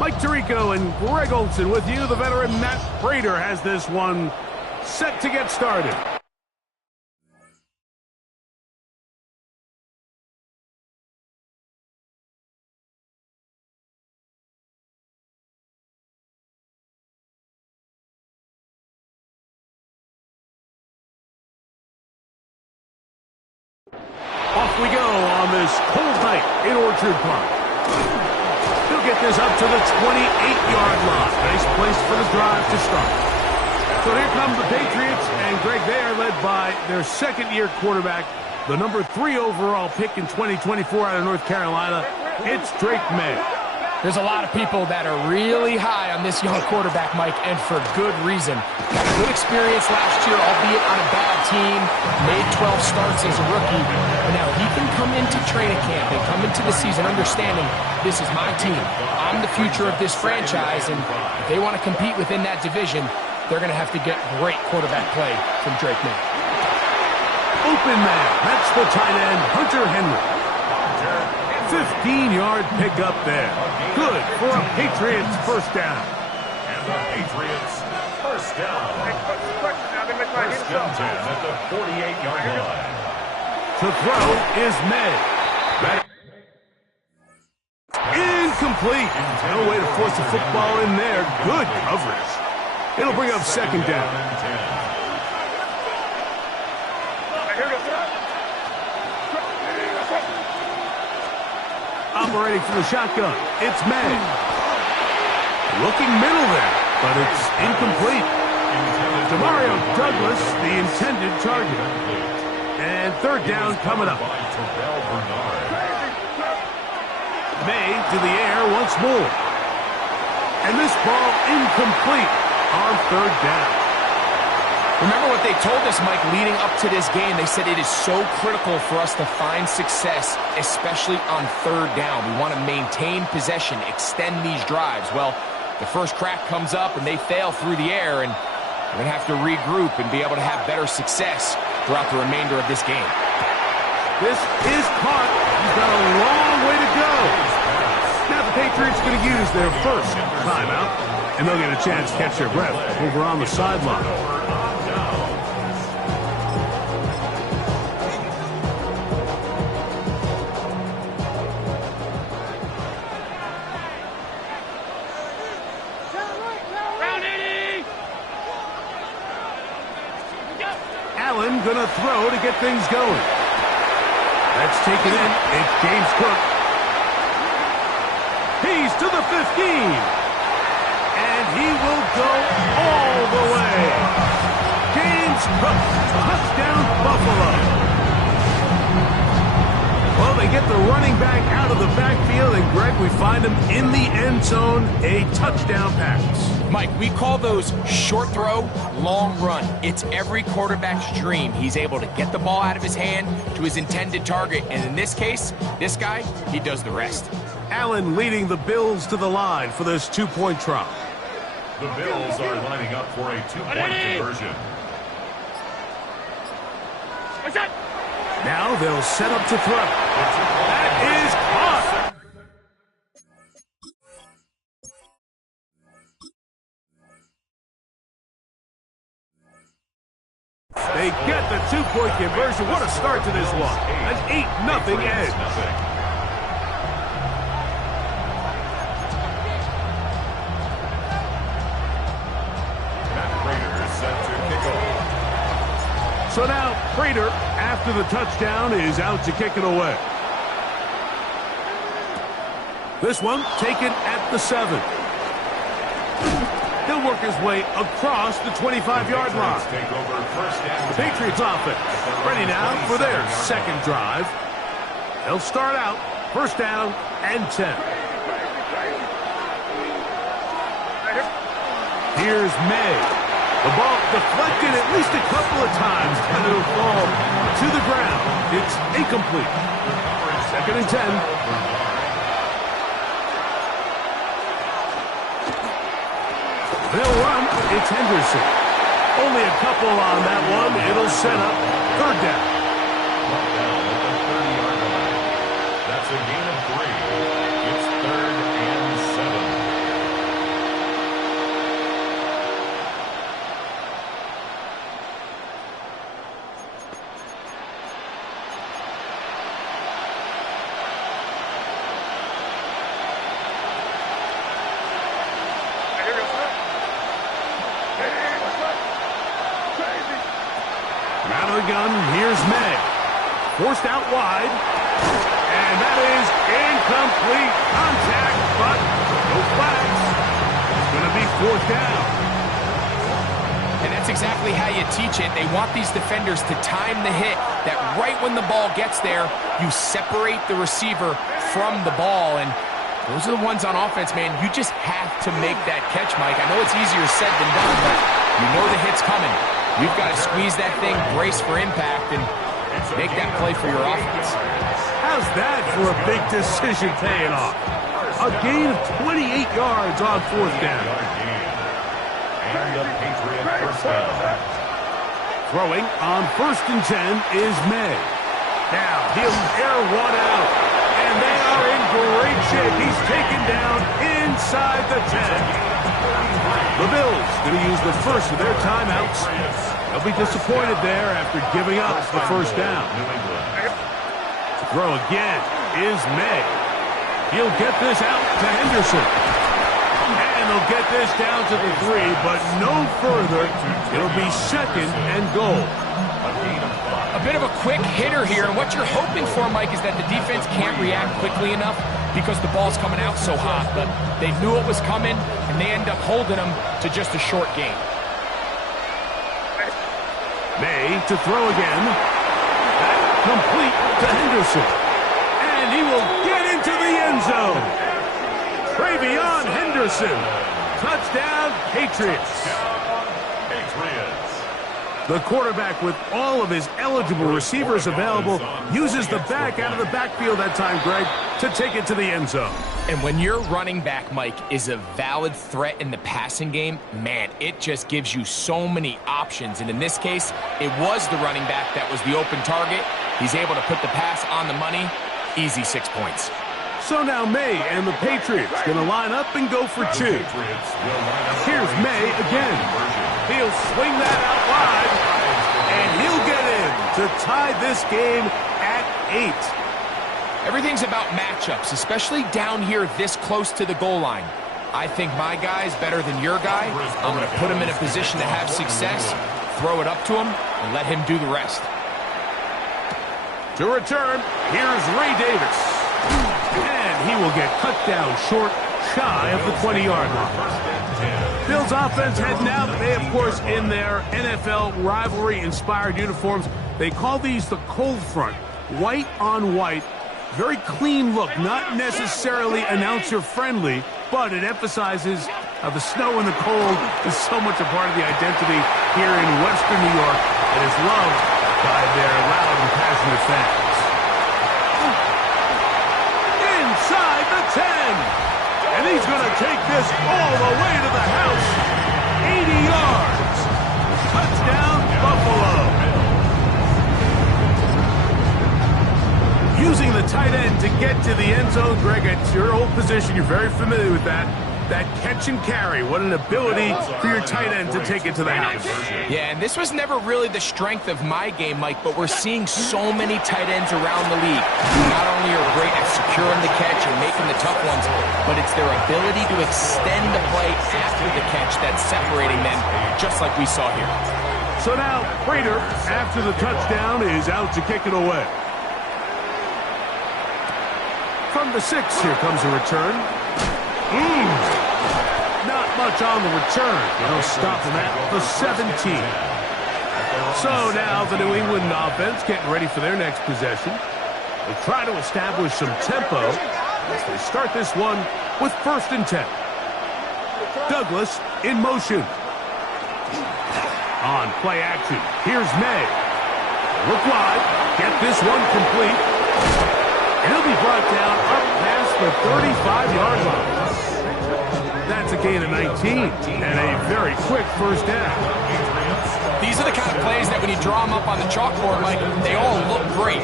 Mike Tirico and Greg Olson with you. The veteran Matt Prater has this one set to get started. Off we go on this cold night in Orchard Park. He'll get this up to the 28-yard line. Nice place for the drive to start. So here come the Patriots, and Greg, they are led by their second-year quarterback, the number 3 overall pick in 2024 out of North Carolina. It's Drake May. There's a lot of people that are really high on this young quarterback, Mike, and for good reason. Got a good experience last year, albeit on a bad team. Made 12 starts as a rookie. But now he can come into training camp and come into the season understanding this is my team. I'm the future of this franchise, and if they want to compete within that division, they're going to have to get great quarterback play from Drake May. Open man. That's the tight end, Hunter Henry. 15-yard pickup there. Good for a Patriots first down. And the Patriots first down. First and 10 at the 48-yard line. To throw is May. Incomplete. No way to force a football in there. Good coverage. It'll bring up second down. Operating from the shotgun, it's May. Looking middle there, but it's incomplete. Demario Douglas, the intended target. And third down coming up. May to the air once more. And this ball incomplete on third down. Remember what they told us, Mike, leading up to this game. They said it is so critical for us to find success, especially on third down. We want to maintain possession, extend these drives. Well, the first crack comes up and they fail through the air, and we're going to have to regroup and be able to have better success throughout the remainder of this game. This is caught. He's got a long way to go. Now the Patriots are going to use their first timeout, and they'll get a chance to catch their breath over on the sideline. Allen gonna throw to get things going. Let's take it in. It's James Cook. He's to the 15. And he will go all the way. James Cook, touchdown Buffalo. Well, they get the running back out of the backfield, and Greg, we find him in the end zone, a touchdown pass. Mike, we call those short throw, long run. It's every quarterback's dream. He's able to get the ball out of his hand to his intended target. And in this case, this guy, he does the rest. Allen leading the Bills to the line for this two-point try. The Bills are lining up for a two-point conversion. Now they'll set up to throw. That is caught. They get the two-point conversion. What a start to this one. An 8-0 edge. Matt Prater is set to kick off. So now Prater, after the touchdown, is out to kick it away. This one taken at the 7. He'll work his way across the 25-yard line. The Patriots offense ready now for their second drive. They'll start out first down and 10. Here's May. The ball deflected at least a couple of times, and it'll fall to the ground. It's incomplete. Second and 10. They'll run. It's Henderson. Only a couple on that one. It'll set up third down. That's a gain of 3. It's 3rd and 7. shotgun. Here's May. Forced out wide. And that is incomplete contact, but no flags. It's going to be fourth down. And that's exactly how you teach it. They want these defenders to time the hit, that right when the ball gets there, you separate the receiver from the ball. And those are the ones on offense, man. You just have to make that catch, Mike. I know it's easier said than done, but you know the hit's coming. You've got to squeeze that thing, brace for impact, and make that play for your offense. How's that for a big decision paying off? A gain of 28 yards on fourth down. And the Patriot first down. Throwing on 1st and 10 is May. Now he'll air one out, and they are in great shape. He's taken down inside the 10. The Bills going to use the first of their timeouts. They'll be disappointed there after giving up the first down. To throw again is May. He'll get this out to Henderson. And they'll get this down to the 3, but no further. It'll be 2nd and goal. A bit of a quick hitter here, and what you're hoping for, Mike, is that the defense can't react quickly enough because the ball's coming out so hot. But they knew it was coming, and they end up holding them to just a short gain. May to throw again. That complete to Henderson. And he will get into the end zone. Travion Henderson. Touchdown, Patriots. The quarterback, with all of his eligible receivers available, uses the back out of the backfield that time, Greg, to take it to the end zone. And when your running back, Mike, is a valid threat in the passing game, man, it just gives you so many options. And in this case, it was the running back that was the open target. He's able to put the pass on the money. Easy 6 points. So now May and the Patriots going to line up and go for 2. Here's May again. He'll swing that out wide, and he'll get in to tie this game at 8. Everything's about matchups, especially down here this close to the goal line. I think my guy's better than your guy. I'm going to put him in a position to have success, throw it up to him, and let him do the rest. To return, here's Ray Davis. And he will get cut down short, shy of the 20-yard line. Bills offense heading out. They, of course, in their NFL rivalry-inspired uniforms. They call these the cold front. White on white. Very clean look. Not necessarily announcer-friendly, but it emphasizes how the snow and the cold is so much a part of the identity here in Western New York and is loved by their loud and passionate fans. Inside the 10. And he's going to take this all the way to the house. 80 yards. Touchdown, Buffalo. Using the tight end to get to the end zone, Greg, it's your old position. You're very familiar with that. That catch and carry. What an ability for your tight end to take it to the house. Yeah, and this was never really the strength of my game, Mike, but we're seeing so many tight ends around the league who not only are great at securing the catch and making the tough ones, but it's their ability to extend the play after the catch that's separating them, just like we saw here. So now, Prater, after the touchdown, is out to kick it away. From the 6, here comes a return. Not much on the return. They'll stop him at the 17. So now the New England offense getting ready for their next possession. They try to establish some tempo as they start this one with 1st and 10. Douglas in motion. On play action, here's May. Look wide, get this one complete. And he'll be brought down up past the 35-yard line. That's a gain of 19 and a very quick first down. These are the kind of plays that when you draw them up on the chalkboard, Mike, they all look great.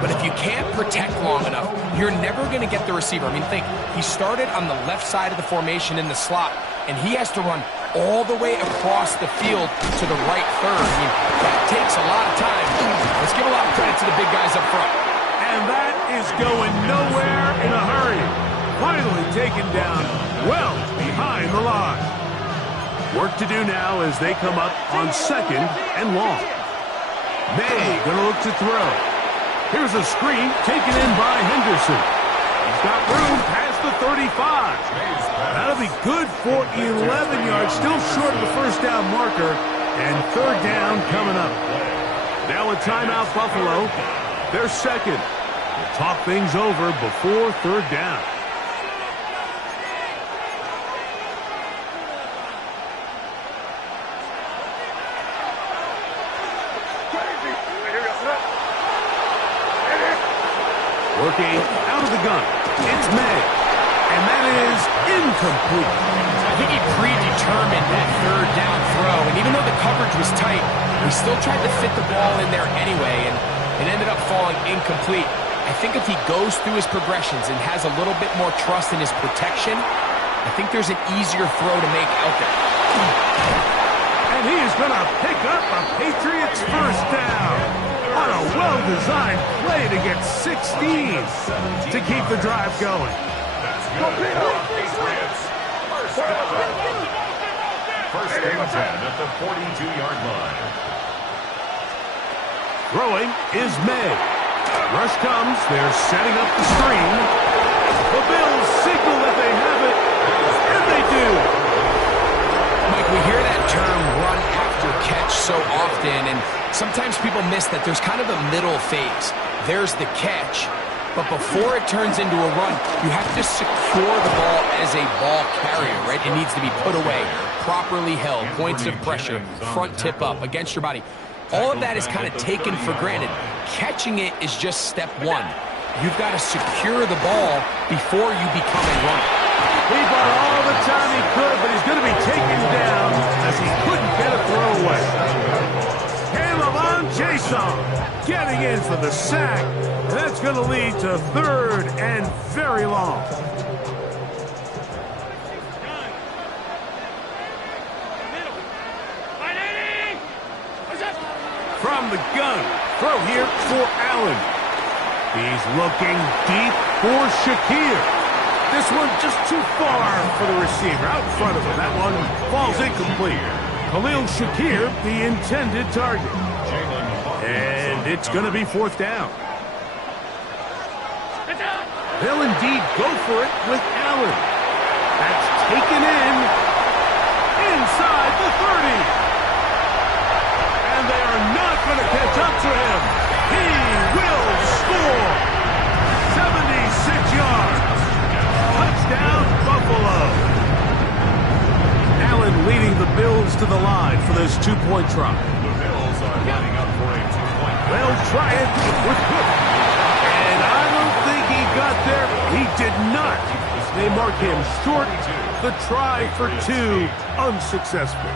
But if you can't protect long enough, you're never going to get the receiver. I mean, think, he started on the left side of the formation in the slot, and he has to run all the way across the field to the right third. I mean, that takes a lot of time. Let's give a lot of credit to the big guys up front. And that is going nowhere in a hurry. Finally taken down well behind the line. Work to do now as they come up on 2nd and long. May gonna look to throw. Here's a screen taken in by Henderson. He's got room past the 35. That'll be good for 11 yards. Still short of the first down marker. And third down coming up. Now a timeout, Buffalo. They're second. We'll talk things over before third down. Working out of the gun. It's May. And that is incomplete. I think he predetermined that third down throw. And even though the coverage was tight, he still tried to fit the ball in there anyway. And it ended up falling incomplete. I think if he goes through his progressions and has a little bit more trust in his protection, I think there's an easier throw to make out there. And he is going to pick up a Patriots first down on a well-designed play to get 16 to keep the drive going. First and 10 at the 42-yard line. Throwing is May. Rush comes. They're setting up the screen. The Bills signal that they have it, and they do. Mike, we hear that term run after catch so often, and sometimes people miss that there's kind of a middle phase. There's the catch, but before it turns into a run, you have to secure the ball as a ball carrier, right? It needs to be put away, properly held, points of pressure, front tip up against your body. All of that is kind of taken for granted. Catching it is just step one. You've got to secure the ball before you become a runner. He bought all the time he could, but he's going to be taken down as he couldn't get a throwaway. Caleb on Jason getting in for the sack. And that's going to lead to third and very long. From the gun, throw here for Allen. He's looking deep for Shakir. This one just too far for the receiver. Out in front of him. That one falls incomplete. Khalil Shakir, the intended target. And it's going to be fourth down. They'll indeed go for it with Allen. That's taken in inside the 30. And they are not going to catch up to him. He will score. 76 yards. Touchdown, Buffalo. Allen leading the Bills to the line for this two-point try. The Bills are lining up for a two-point. They'll try it with Cook. And I don't think he got there. He did not. They mark him short. The try for two, unsuccessful.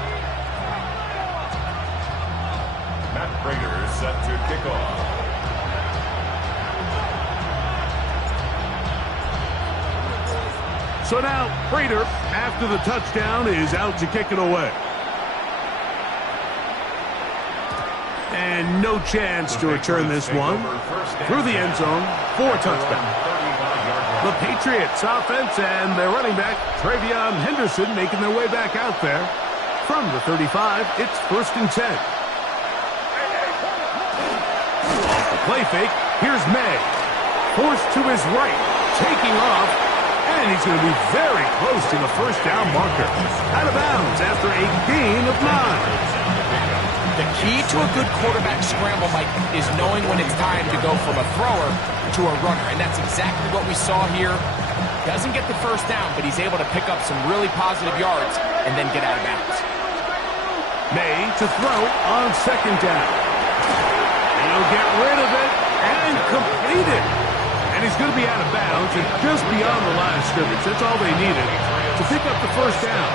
Prater is set to kick off. So now Prater, after the touchdown, is out to kick it away. And no chance to return this one through the end zone for a touchdown. The Patriots offense and their running back, Travion Henderson, making their way back out there. From the 35, it's first and 10. Play fake. Here's May. Forced to his right. Taking off. And he's going to be very close to the first down marker. Out of bounds after a gain of 9. The key to a good quarterback scramble, Mike, is knowing when it's time to go from a thrower to a runner. And that's exactly what we saw here. Doesn't get the first down, but he's able to pick up some really positive yards and then get out of bounds. May to throw on second down. He'll get rid of it and complete it. And he's going to be out of bounds and just beyond the line of scrimmage. That's all they needed to pick up the first down.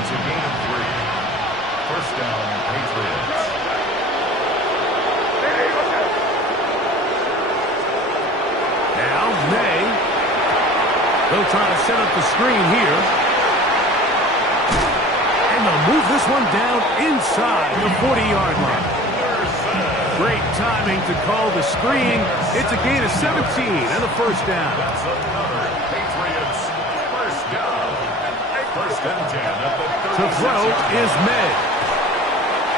It's a gain of 3. First down, Patriots. Now May. They'll try to set up the screen here. And they'll move this one down inside the 40-yard line. Great timing to call the screen. It's a gain of 17 and a first down. That's another Patriots first down. First and 10 at the 36. To throw is May.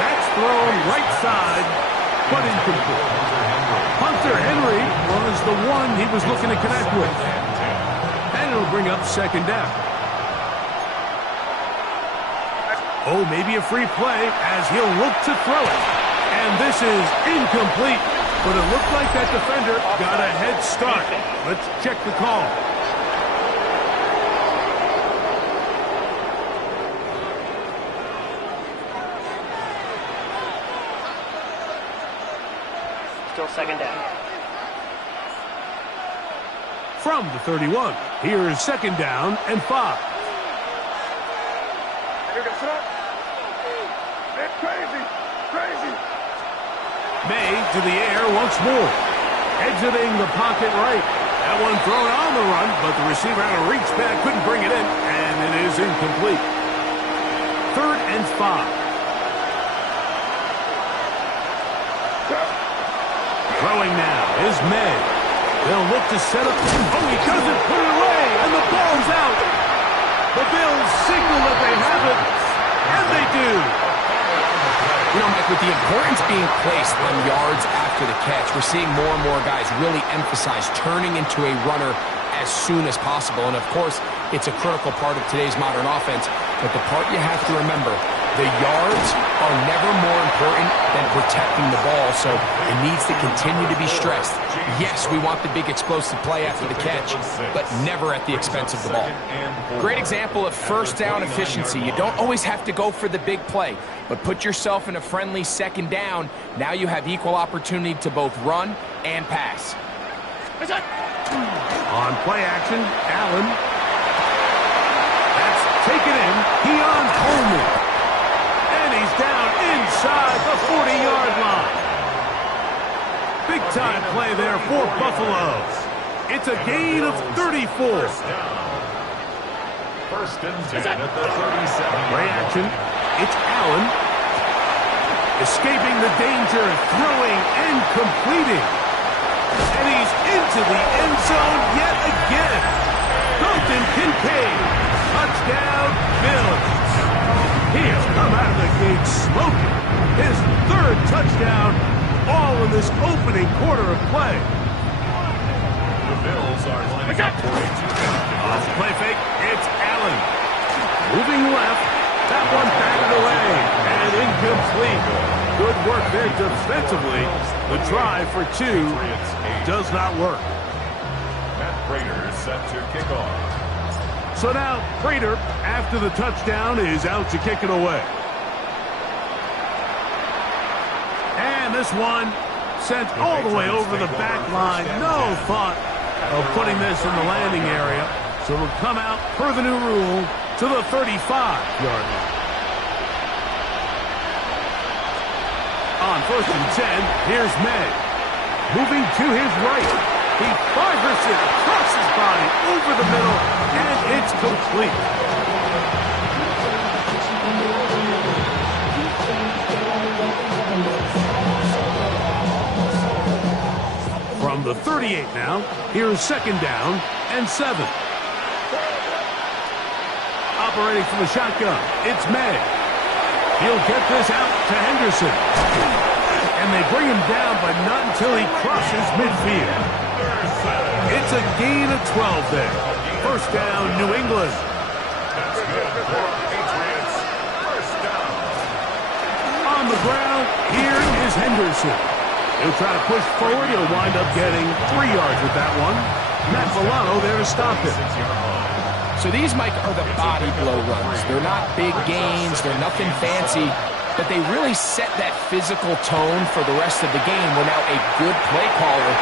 That's thrown right side, but incomplete. Hunter Henry was the one he was looking to connect with. And it'll bring up second down. Oh, maybe a free play as he'll look to throw it. And this is incomplete, but it looked like that defender got a head start. Let's check the call. Still second down. From the 31, here's second down and 5. May to the air once more. Exiting the pocket right. That one thrown on the run, but the receiver had to reach back, couldn't bring it in, and it is incomplete. 3rd and 5. Throwing now is May. They'll look to set up. Oh, he doesn't put it away, and the ball's out. The Bills signal that they have it, and they do. You know, Mike, with the importance being placed on yards after the catch, we're seeing more and more guys really emphasize turning into a runner as soon as possible. And, of course, it's a critical part of today's modern offense. But the part you have to remember, the yards are never more important than protecting the ball, so it needs to continue to be stressed. Yes, we want the big explosive play after the catch, but never at the expense of the ball. Great example of first down efficiency. You don't always have to go for the big play, but put yourself in a friendly second down. Now you have equal opportunity to both run and pass. On play action, Allen. That's taken in. Keon Coleman. And he's down inside the 40-yard line. Big-time play there for Buffalo. It's a gain of 34. First and 10 at the 37. Play action. It's Allen. Escaping the danger, throwing and completing. And he's into the end zone yet again. Dalton Kincaid. Touchdown, Bills. He has come out of the gate smoking. His 3rd touchdown, all in this opening quarter of play. The Bills are lining up for a two-point. On play fake, it's Allen. Moving left, that one batted away, and incomplete. Good work there defensively. The try for 2 does not work. Matt Prater set to kick off. So now, Prater, after the touchdown, is out to kick it away. And this one sent all the way over the back line. No thought of putting this in the landing area. So it'll come out, per the new rule, to the 35-yard line. On 1st and 10, here's May. Moving to his right. He fires it across his body, over the middle, and it's complete. From the 38 now, here's second down and 7. Operating from the shotgun, it's May. He'll get this out to Henderson. And they bring him down, but not until he crosses midfield. It's a gain of 12 there. First down, New England. That's good for Patriots. First down. On the ground, here is Henderson. He'll try to push forward. He'll wind up getting 3 yards with that one. Matt Milano there to stop it. So these, Mike, are the body blow runs. They're not big gains. They're nothing fancy. But they really set that physical tone for the rest of the game where now a good play caller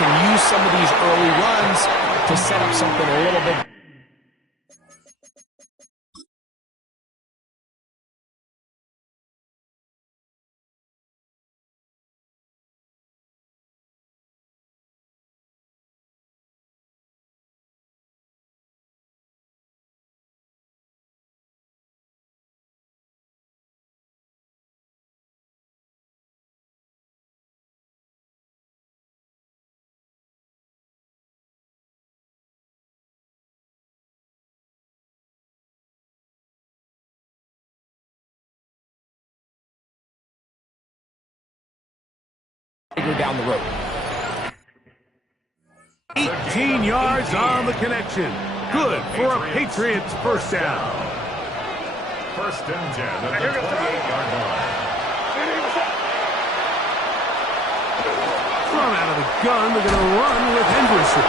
can use some of these early runs to set up something a little bit here down the road. 18 yards on the connection. Good for a Patriots first down. First and 10 at the 28-yard line. Thrown out of the gun, they're going to run with Henderson.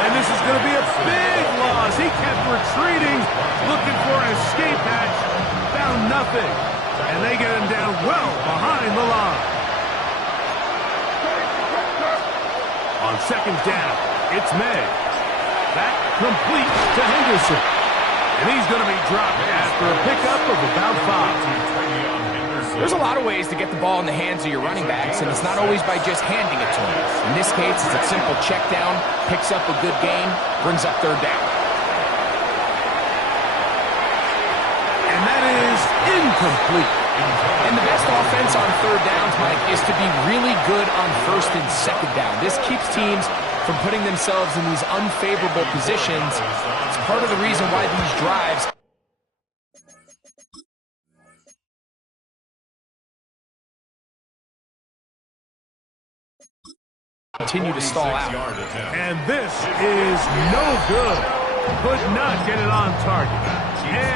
And this is going to be a big loss. He kept retreating, looking for an escape hatch. Found nothing. And they get him down well behind the line. On second down, it's May. Back complete to Henderson. And he's going to be dropped after a pickup of about 5. There's a lot of ways to get the ball in the hands of your running backs, and it's not always by just handing it to them. In this case, it's a simple check down, picks up a good gain, brings up third down. And that is incomplete. And the best offense on third downs, Mike, is to be really good on first and second down. This keeps teams from putting themselves in these unfavorable positions. It's part of the reason why these drives continue to stall out. And this is no good. Could not get it on target.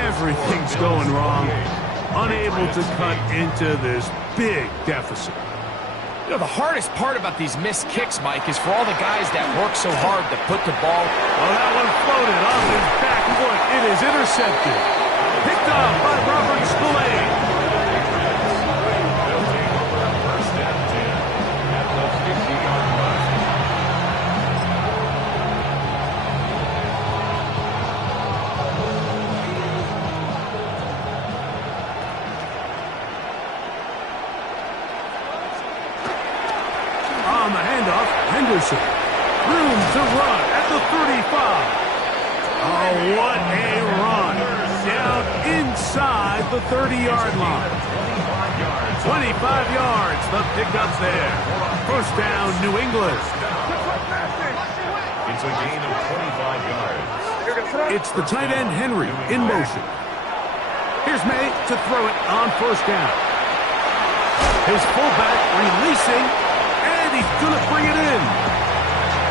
Everything's going wrong. Unable to cut into this big deficit. You know, the hardest part about these missed kicks, Mike, is for all the guys that work so hard to put the ball. Well, that one floated off his back foot. It is intercepted. Picked up by Robert Spillane. They'll take over first and 10 at the 50-yard line. On the handoff, Henderson. Room to run at the 35. Oh, what a run. Down inside the 30-yard line. 25 yards, the pickup there. First down, New England. It's a gain of 25 yards. It's the tight end, Henry, in motion. Here's May to throw it on first down. His fullback releasing, and he's going to bring it in.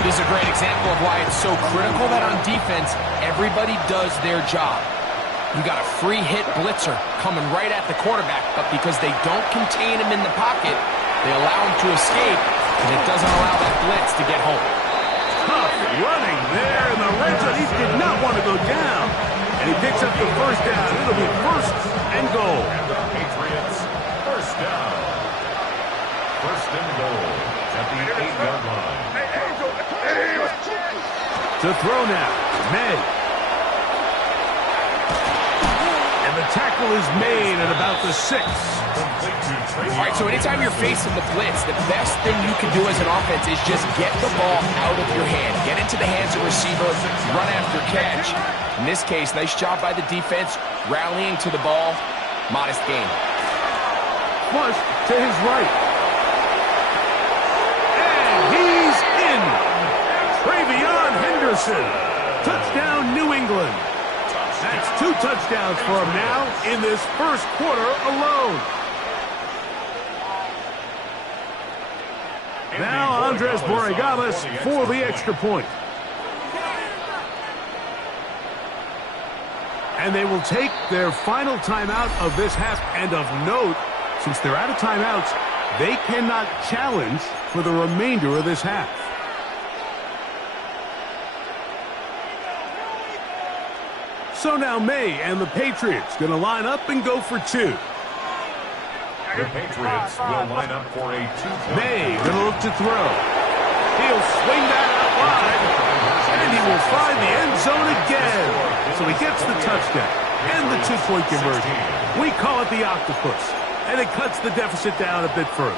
It is a great example of why it's so critical that on defense, everybody does their job. You got a free hit blitzer coming right at the quarterback, but because they don't contain him in the pocket, they allow him to escape, and it doesn't allow that blitz to get home. Tough running there in the red zone. He did not want to go down. And he picks up the first down. It'll be first and goal. And the Patriots, first down. First and goal at the 8-yard line. To throw now, May. And the tackle is made at about the 6. All right, so anytime you're facing the blitz, the best thing you can do as an offense is just get the ball out of your hand. Get into the hands of receiver, run after catch. In this case, nice job by the defense, rallying to the ball. Modest gain. Flush to his right. And he's in. Travion Henderson. Touchdown, New England. That's 2 touchdowns for him now in this first quarter alone. Now Andres Borregales for the extra point. And they will take their final timeout of this half. And of note, since they're out of timeouts, they cannot challenge for the remainder of this half. So now May and the Patriots going to line up and go for 2. The Patriots will line up for a 2-point. May going to look to throw. He'll swing that out wide, and he will find the end zone again. So he gets the touchdown and the 2-point conversion. We call it the octopus, and it cuts the deficit down a bit further.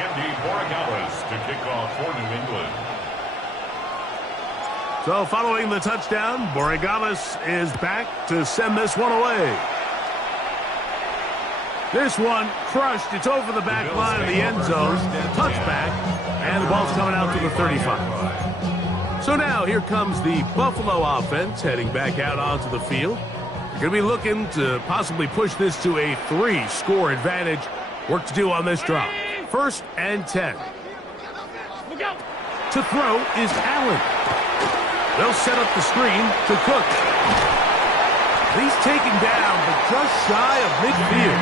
Andy Borregales to kick off for New England. So following the touchdown, Borregales is back to send this one away. This one crushed. It's over the back line of the end zone. Touchback, and the ball's coming out to the 35. So now here comes the Buffalo offense heading back out onto the field. They're going to be looking to possibly push this to a 3-score advantage. Work to do on this drive. First and 10. To throw is Allen. They'll set up the screen to Cook. He's taken down, but just shy of midfield.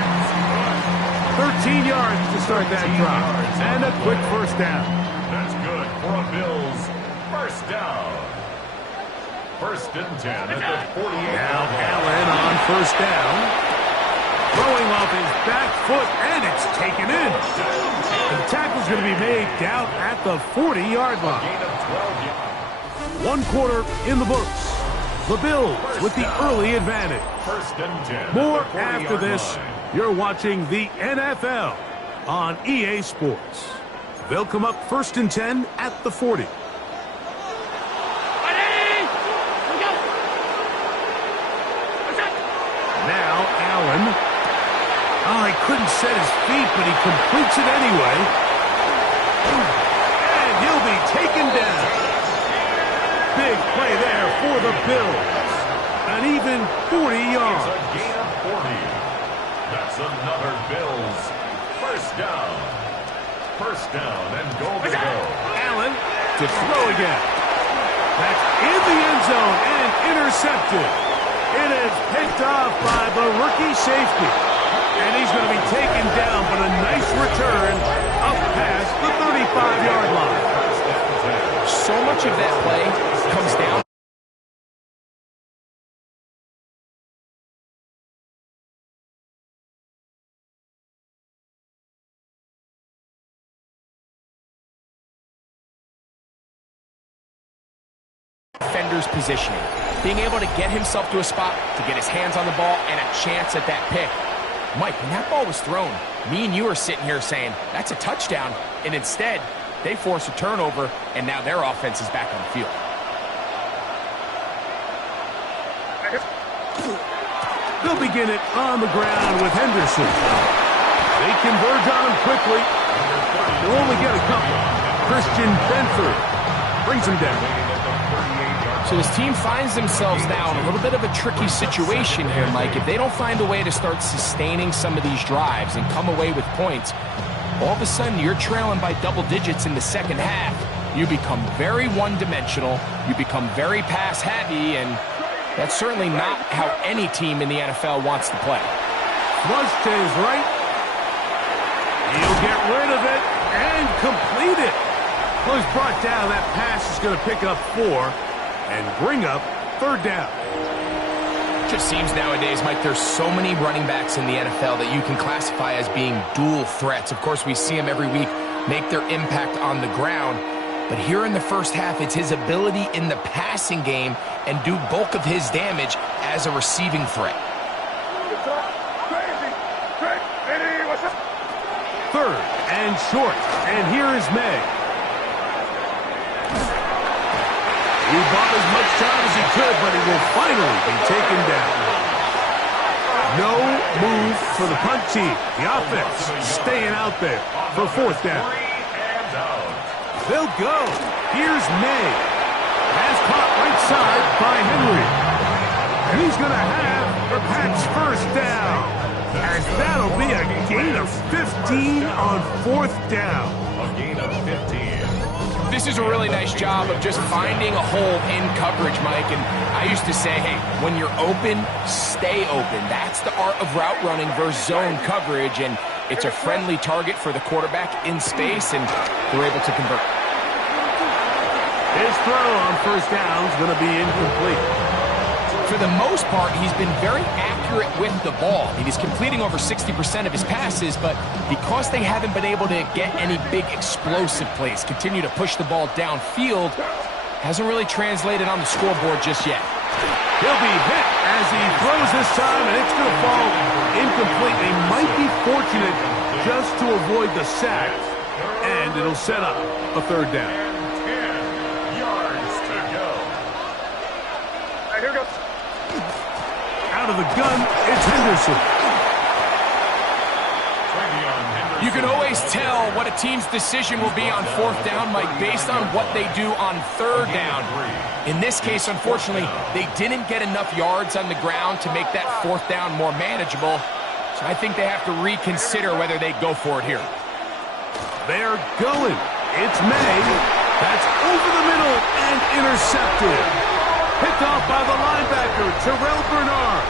13 yards to start that drive. And a quick first down. That's good for a Bills first down. First and 10 at the 48. Now Allen on first down. Throwing off his back foot, and it's taken in. The tackle's going to be made down at the 40-yard line. Gain of 12 yards. 1 quarter in the books. The Bills with the early advantage. First and 10. More at the after 40-yard this. line. You're watching the NFL on EA Sports. They'll come up first and 10 at the 40. Now Allen. Oh, he couldn't set his feet, but he completes it anyway. And he'll be taken down. Big play there for the Bills. An even 40 yards. It's a gain of 40. That's another Bills first down. First down and goal to go. Allen to throw again. That's in the end zone and intercepted. It is picked off by the rookie safety. And he's going to be taken down, but a nice return up past the 35-yard line. So much of that play comes down. Defender's positioning, being able to get himself to a spot, to get his hands on the ball, and a chance at that pick. Mike, when that ball was thrown, me and you are sitting here saying, that's a touchdown, and instead, they force a turnover, and now their offense is back on the field. They'll begin it on the ground with Henderson. They converge on him quickly. They'll only get a couple. Christian Benford brings him down. So this team finds themselves now in a little bit of a tricky situation here, Mike. If they don't find a way to start sustaining some of these drives and come away with points, all of a sudden you're trailing by double digits in the second half. You become very one-dimensional, you become very pass-heavy, and that's certainly not how any team in the NFL wants to play. Flush to his right. He'll get rid of it and complete it. Well, he's brought down. That pass is going to pick up 4 and bring up third down. It just seems nowadays, Mike, there's so many running backs in the NFL that you can classify as being dual threats. Of course, we see them every week make their impact on the ground. But here in the first half, it's his ability in the passing game and do bulk of his damage as a receiving threat. Third and short. And here is May. He bought as much time as he could, but he will finally be taken down. No move for the punt team. The offense staying out there for fourth down. They'll go. Here's May. Pass caught right side by Henry. And he's going to have the Pats first down. And that'll be a gain of 15 on fourth down. A gain of 15. This is a really nice job of just finding a hole in coverage, Mike. And I used to say, hey, when you're open, stay open. That's the art of route running versus zone coverage. And it's a friendly target for the quarterback in space, and they're able to convert. His throw on first down is going to be incomplete. For the most part, he's been very accurate with the ball. I mean, he's completing over 60% of his passes, but because they haven't been able to get any big explosive plays, continue to push the ball downfield, hasn't really translated on the scoreboard just yet. He'll be hit as he throws this time, and it's going to fall incomplete. They might be fortunate just to avoid the sack, and it'll set up a third down. 10 yards to go. All right, here we go. Out of the gun, it's Henderson. You can always tell what a team's decision will be on fourth down, Mike, based on what they do on third down. In this case, unfortunately, they didn't get enough yards on the ground to make that fourth down more manageable. So I think they have to reconsider whether they go for it here. They're going. It's May. That's over the middle and intercepted. Picked off by the linebacker, Terrell Bernard.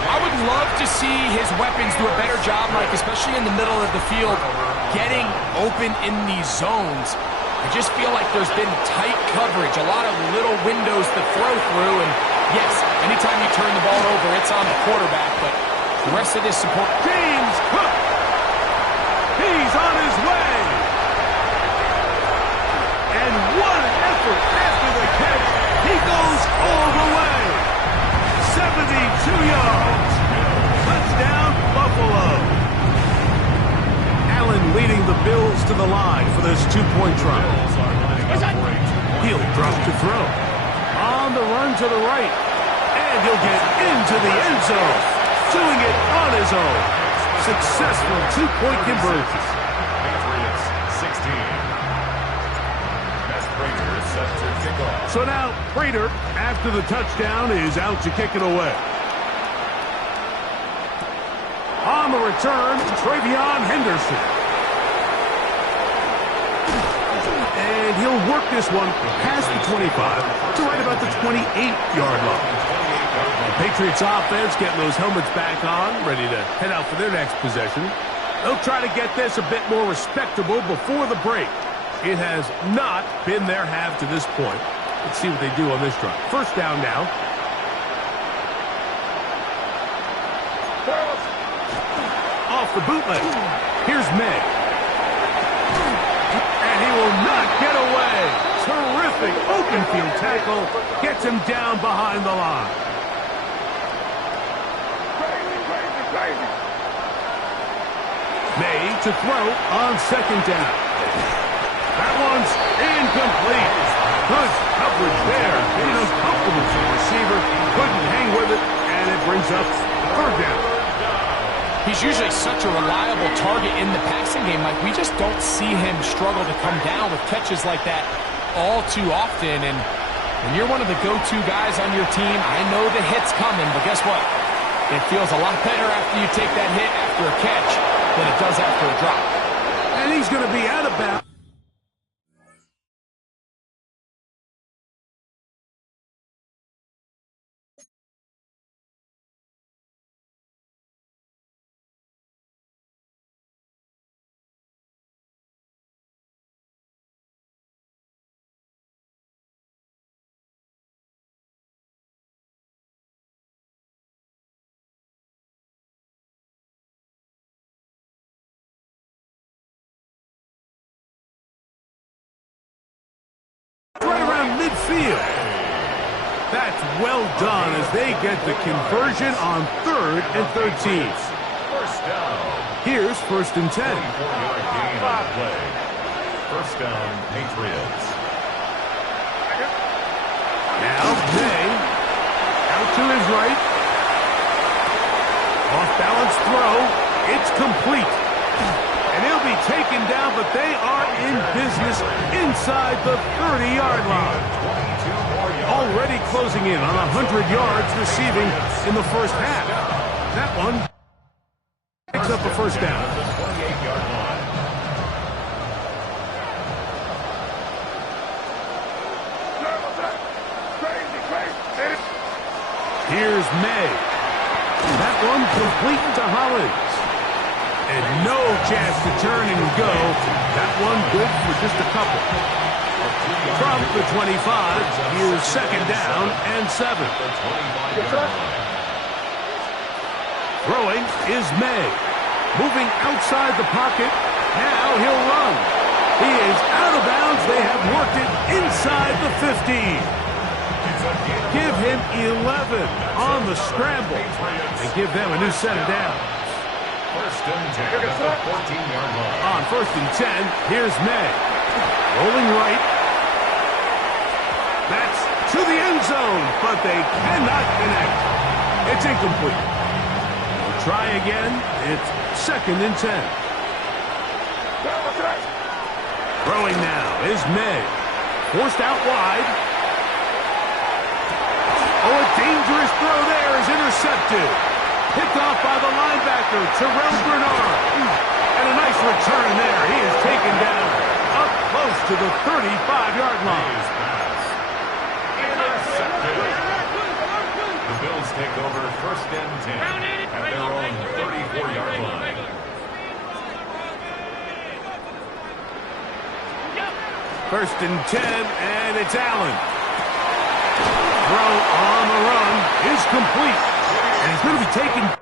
I would love to see his weapons do a better job, Mike, especially in the middle of the field, getting open in these zones. I just feel like there's been tight coverage, a lot of little windows to throw through, and yes, anytime you turn the ball over, it's on the quarterback, but the rest of this support... James Cook. He's on his way. And what an effort after the catch. He goes all the way. 72 yards. Touchdown, Buffalo. Allen leading the Bills to the line for this two-point try. He'll drop to throw. On the run to the right. And he'll get into the end zone. Doing it on his own. Successful two-point conversion. Patriots 16. As Prater is set to kick off. So now Prater, after the touchdown, is out to kick it away. On the return, Travion Henderson. And he'll work this one past the 25 to right about the 28-yard line. The Patriots offense getting those helmets back on, ready to head out for their next possession. They'll try to get this a bit more respectable before the break. It has not been their half to this point. Let's see what they do on this drive. First down now. Off the bootleg. Here's May. And he will not get away. Terrific open field tackle. Gets him down behind the line. May to throw on second down. That one's incomplete. Good coverage there. Getting uncomfortable for the receiver. Couldn't hang with it, and it brings up third down. He's usually such a reliable target in the passing game. Like, we just don't see him struggle to come down with catches like that all too often. And when you're one of the go-to guys on your team, I know the hit's coming, but guess what? It feels a lot better after you take that hit after a catch than it does after a drop. And he's going to be out of bounds. Right around midfield. That's well done as they get the conversion on 3rd and 13. First down. Here's 1st and 10. 24-yard gain on the play. First down, Patriots. Now May out to his right. Off balance throw. It's complete. And he'll be taken down, but they are in business inside the 30-yard line. Already closing in on 100 yards receiving in the first half. That one picks up a first down. Here's May. That one complete to Hollins. And no chance to turn and go. That one good for just a couple. From the 25, here's 2nd down and 7. Throwing is May. Moving outside the pocket. Now he'll run. He is out of bounds. They have worked it inside the 15. Give him 11 on the scramble. And give them a new set of downs. First and 10 at the 14-yard line. On 1st and 10, here's May. Rolling right. That's to the end zone, but they cannot connect. It's incomplete. We'll try again. It's 2nd and 10. Throwing now is May. Forced out wide. Oh, a dangerous throw there is intercepted. Picked off by the linebacker, Terrell Bernard. And a nice return there. He is taken down up close to the 35-yard line. His pass. Intercepted. The Bills take over 1st and 10 at their own 34-yard line. First and 10, and it's Allen. Throw on the run is complete. And he's going to be taken